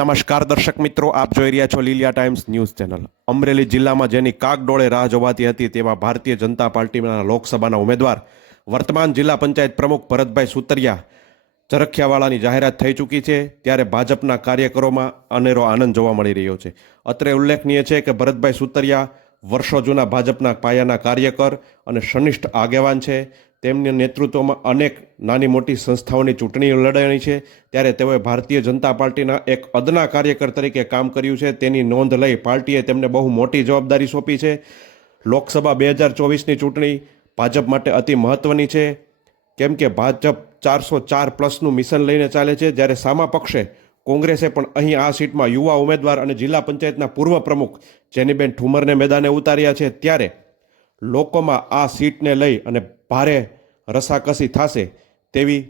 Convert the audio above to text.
નમસ્કાર દર્શક મિત્રો, આપ જોઈ રહ્યા છો Lilia times news channel. Amreli જિલ્લામાં જેની કાગડોળે રાહ જોવાતી હતી તેવા ભારતીય જનતા પાર્ટીના લોકસભાના ઉમેદવાર વર્તમાન જિલ્લા પંચાયત પ્રમુખ ભરતભાઈ સુતરિયા ચરખિયાવાળાની જાહેરાત થઈ ચૂકી છે, ત્યારે ભાજપના કાર્યકરોમાં અનેરો આનંદ જોવા મળી રહ્યો છે। અત્રે ઉલ્લેખનીય છે કે ભરતભાઈ સુતરિયા વર્ષો જૂના ભાજપના પાયાના કાર્યકર અને સનિષ્ઠ આગેવાન છે। તેમના નેતૃત્વમાં અનેક નાની મોટી સંસ્થાઓની ચૂંટણીઓ લડાણી છે, ત્યારે તેઓએ ભારતીય જનતા પાર્ટીના એક અદના કાર્યકર તરીકે કામ કર્યું છે, તેની નોંધ લઈ પાર્ટીએ તેમને બહુ મોટી જવાબદારી સોંપી છે। લોકસભા 2024ની ચૂંટણી ભાજપ માટે અતિ મહત્વની છે, કેમ કે ભાજપ 404+ મિશન લઈને ચાલે છે, જ્યારે સામા પક્ષે કોંગ્રેસે પણ અહીં આ સીટમાં યુવા ઉમેદવાર અને જિલ્લા પંચાયતના પૂર્વ પ્રમુખ જેનીબેન ઠુમરને મેદાને ઉતાર્યા છે। ત્યારે લોકોમાં આ સીટને લઈ અને ભારે રસાકસી થશે તેવી